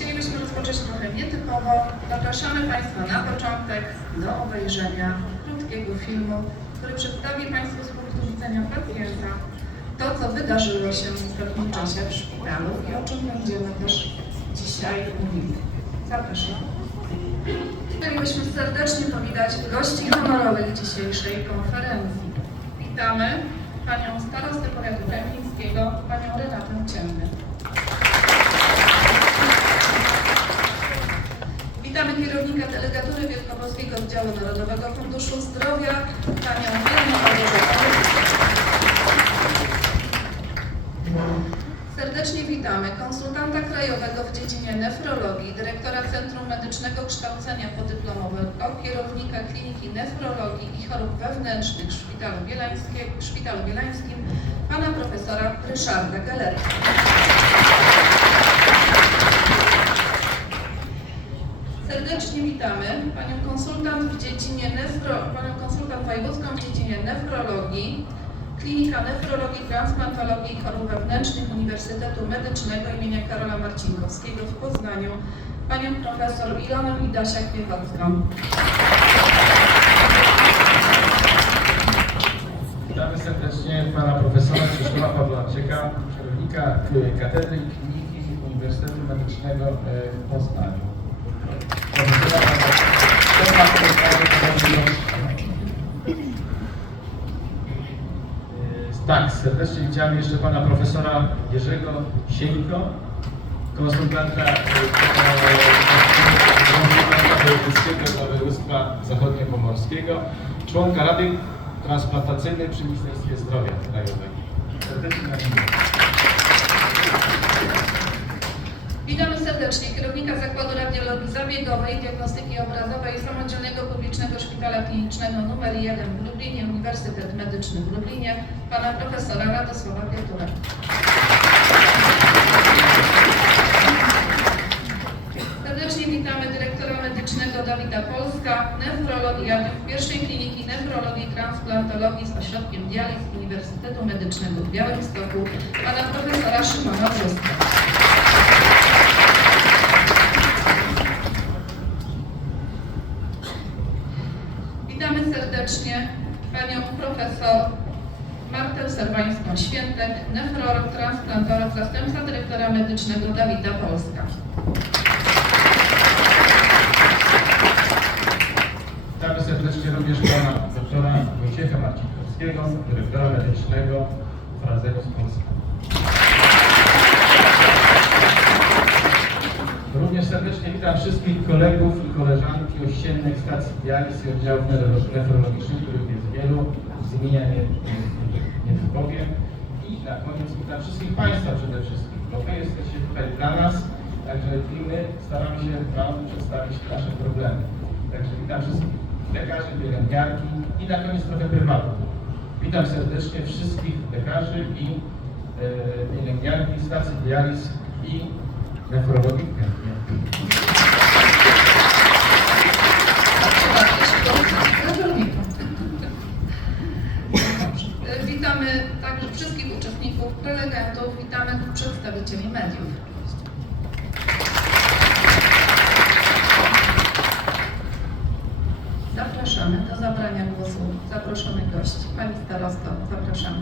Chcielibyśmy rozpocząć trochę nietypowo. Zapraszamy Państwa na początek do obejrzenia krótkiego filmu, który przedstawi Państwu z punktu widzenia pacjenta to, co wydarzyło się w pewnym czasie w szpitalu i o czym będziemy też dzisiaj mówili. Zapraszam. Chcielibyśmy serdecznie powitać gości honorowych dzisiejszej konferencji. Witamy Panią Starostę Powiatu Kamińskiego, Panią Renatę Ciemny. Witamy kierownika delegatury Wielkopolskiego Oddziału Narodowego Funduszu Zdrowia, Panią Małgorzatę. Serdecznie witamy konsultanta krajowego w dziedzinie nefrologii, dyrektora Centrum Medycznego Kształcenia Podyplomowego, kierownika Kliniki Nefrologii i Chorób Wewnętrznych w Szpitalu, Bielańskie, Szpitalu Bielańskim, pana profesora Ryszarda Gelera. Serdecznie witamy panią w panią konsultant wojewódzką w dziedzinie nefrologii, Klinika Nefrologii, Transplantologii i Chorób Wewnętrznych Uniwersytetu Medycznego imienia Karola Marcinkowskiego w Poznaniu, panią profesor Ilonę Idasiak-Piechocką. Witamy serdecznie pana profesora Krzysztofa Pawlaczyka, kierownika Katedry i Kliniki Uniwersytetu Medycznego e, w Poznaniu. Profesora. E, Tak, serdecznie widziałem jeszcze pana profesora Jerzego Sieńko, konsultanta e, wojewódzkiego województwa zachodniopomorskiego, członka Rady Transplantacyjnej przy Ministerstwie Zdrowia Krajowego. Serdecznie na imię. Serdecznie kierownika Zakładu Radiologii Zabiegowej, Diagnostyki Obrazowej Samodzielnego Publicznego Szpitala Klinicznego nr 1 w Lublinie, Uniwersytet Medyczny w Lublinie, pana profesora Radosława Pietura. Serdecznie witamy dyrektora medycznego Dawida Polska, nefrologia pierwszej kliniki nefrologii i transplantologii z ośrodkiem dializ Uniwersytetu Medycznego w Białymstoku, pana profesora Szymona Brzuska. Witamy serdecznie panią profesor Martę Serwańską-Świętek, nefrolog, transplantolog, zastępca dyrektora medycznego Dawida Polska. Witamy serdecznie również pana doktora Wojciecha Marcinkowskiego, dyrektora medycznego Frazego z Polski. Również serdecznie witam wszystkich kolegów i koleżanki ościennych stacji dializ i oddziałów nefro- nefrologicznych, których jest wielu, z imienia nie, nie, wypowiem. I na koniec witam wszystkich Państwa przede wszystkim, bo Wy jesteście tutaj dla nas, także my staramy się Wam przedstawić nasze problemy. Także witam wszystkich lekarzy, pielęgniarki i na koniec trochę prywatnie. Witam serdecznie wszystkich lekarzy i e, pielęgniarki stacji dializ i Kępie. Dobrze. Witamy także wszystkich uczestników, prelegentów, witamy przedstawicieli mediów. Zapraszamy do zabrania głosu zaproszonych gości. Pani starosto, zapraszamy.